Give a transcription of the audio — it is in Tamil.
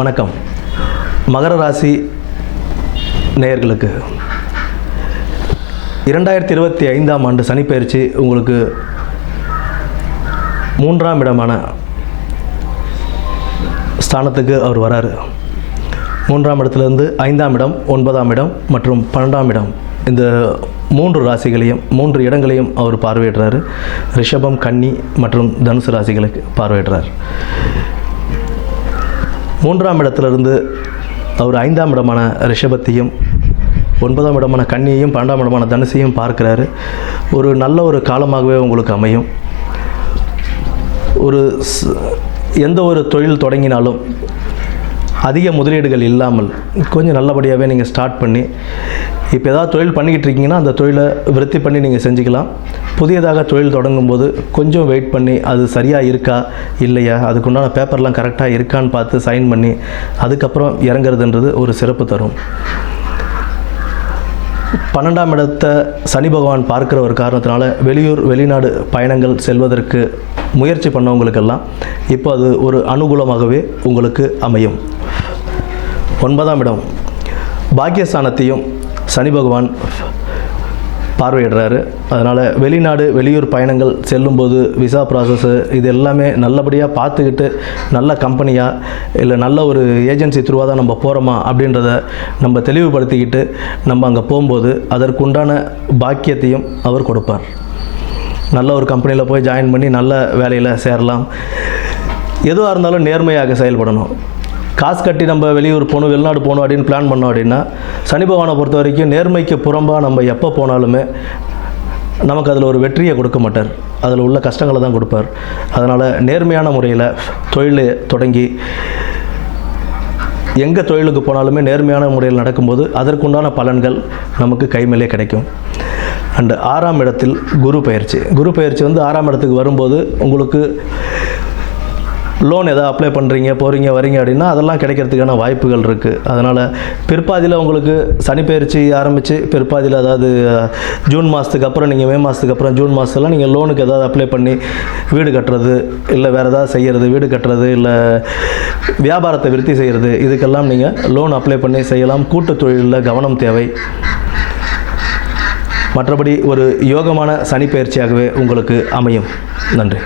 வணக்கம். மகர ராசி நேயர்களுக்கு 2025ஆம் ஆண்டு சனிப்பெயர்ச்சி உங்களுக்கு 3ஆம் இடமான ஸ்தானத்துக்கு அவர் வராரு. 3ஆம் இடத்துலேருந்து 5ஆம் இடம், 9ஆம் இடம் மற்றும் 12ஆம் இடம், இந்த 3 ராசிகளையும் 3 இடங்களையும் அவர் பார்வையிடுறாரு. ரிஷபம், கன்னி மற்றும் தனுசு ராசிகளுக்கு பார்வையிடுறார். 3ஆம் இடத்திலிருந்து அவர் 5ஆம் இடமான ரிஷபத்தையும் 9ஆம் இடமான கன்னியையும் 12ஆம் இடமான தனுசையும் பார்க்கிறாரு. ஒரு நல்ல ஒரு காலமாகவே உங்களுக்கு அமையும். எந்த ஒரு தொழில் தொடங்கினாலும் அதிக முதலீடுகள் இல்லாமல் கொஞ்சம் நல்லபடியாகவே நீங்கள் ஸ்டார்ட் பண்ணி, இப்போ ஏதாவது தொழில் பண்ணிக்கிட்டு இருக்கீங்கன்னா அந்த தொழிலை விருத்தி பண்ணி நீங்கள் செஞ்சுக்கலாம். புதியதாக தொழில் தொடங்கும்போது கொஞ்சம் வெயிட் பண்ணி அது சரியாக இருக்கா இல்லையா, அதுக்குண்டான பேப்பர்லாம் கரெக்டாக இருக்கான்னு பார்த்து சைன் பண்ணி அதுக்கப்புறம் இறங்குறதுன்றது ஒரு சிறப்பு தரும். 12ஆம் இடத்தை சனி பகவான் பார்க்குற ஒரு காரணத்தினால வெளியூர் வெளிநாடு பயணங்கள் செல்வதற்கு முயற்சி பண்ணவங்களுக்கெல்லாம் இப்போ அது ஒரு அனுகூலமாகவே உங்களுக்கு அமையும். 9ஆம் இடம் பாக்கியஸ்தானத்தையும் சனி பகவான் பார்வையிடுறாரு. அதனால் வெளிநாடு வெளியூர் பயணங்கள் செல்லும்போது விசா ப்ராசஸ்ஸு இது எல்லாமே நல்லபடியாக பார்த்துக்கிட்டு நல்ல கம்பெனியாக இல்லை நல்ல ஒரு ஏஜென்சி த்ரூவாக தான் நம்ம போகிறோமா அப்படின்றத நம்ம தெளிவுபடுத்திக்கிட்டு நம்ம அங்கே போகும்போது அதற்குண்டான பாக்கியத்தையும் அவர் கொடுப்பார். நல்ல ஒரு கம்பெனியில் போய் ஜாயின் பண்ணி நல்ல வேலையில் சேரலாம். எதுவாக இருந்தாலும் நேர்மையாக செயல்படணும். காசு கட்டி நம்ம வெளியூர் போகணும் வெளிநாடு போகணும் அப்படின்னு பிளான் பண்ணோம் அப்படின்னா சனி பகவானை பொறுத்த வரைக்கும் நேர்மைக்கு புறம்பாக நம்ம எப்போ போனாலுமே நமக்கு அதில் ஒரு வெற்றியை கொடுக்க மாட்டார். அதில் உள்ள கஷ்டங்களை தான் கொடுப்பார். அதனால் நேர்மையான முறையில் தொழிலை தொடங்கி எங்கே தொழிலுக்கு போனாலுமே நேர்மையான முறையில் நடக்கும்போது அதற்குண்டான பலன்கள் நமக்கு கைமேலே கிடைக்கும். அண்டு 6ஆம் இடத்தில் குரு பயிற்சி வந்து 6ஆம் இடத்துக்கு வரும்போது உங்களுக்கு லோன் எதாவது அப்ளை பண்ணுறீங்க போகிறீங்க வரீங்க அப்படின்னா அதெல்லாம் கிடைக்கிறதுக்கான வாய்ப்புகள் இருக்குது. அதனால் பிற்பாதியில் உங்களுக்கு சனி பயிற்சி ஆரம்பித்து பிற்பாதியில் அதாவது ஜூன் மாதத்துக்கு அப்புறம் நீங்கள் மே மாதத்துக்கு அப்புறம் ஜூன் மாதத்துலாம் நீங்கள் லோனுக்கு எதாவது அப்ளை பண்ணி வீடு கட்டுறது இல்லை வேறு ஏதாவது செய்கிறது, வீடு கட்டுறது இல்லை வியாபாரத்தை விருத்தி செய்கிறது, இதுக்கெல்லாம் நீங்கள் லோன் அப்ளை பண்ணி செய்யலாம். கூட்டு தொழிலில் கவனம் தேவை. மற்றபடி ஒரு யோகமான சனி பயிற்சியாகவே உங்களுக்கு அமையும். நன்றி.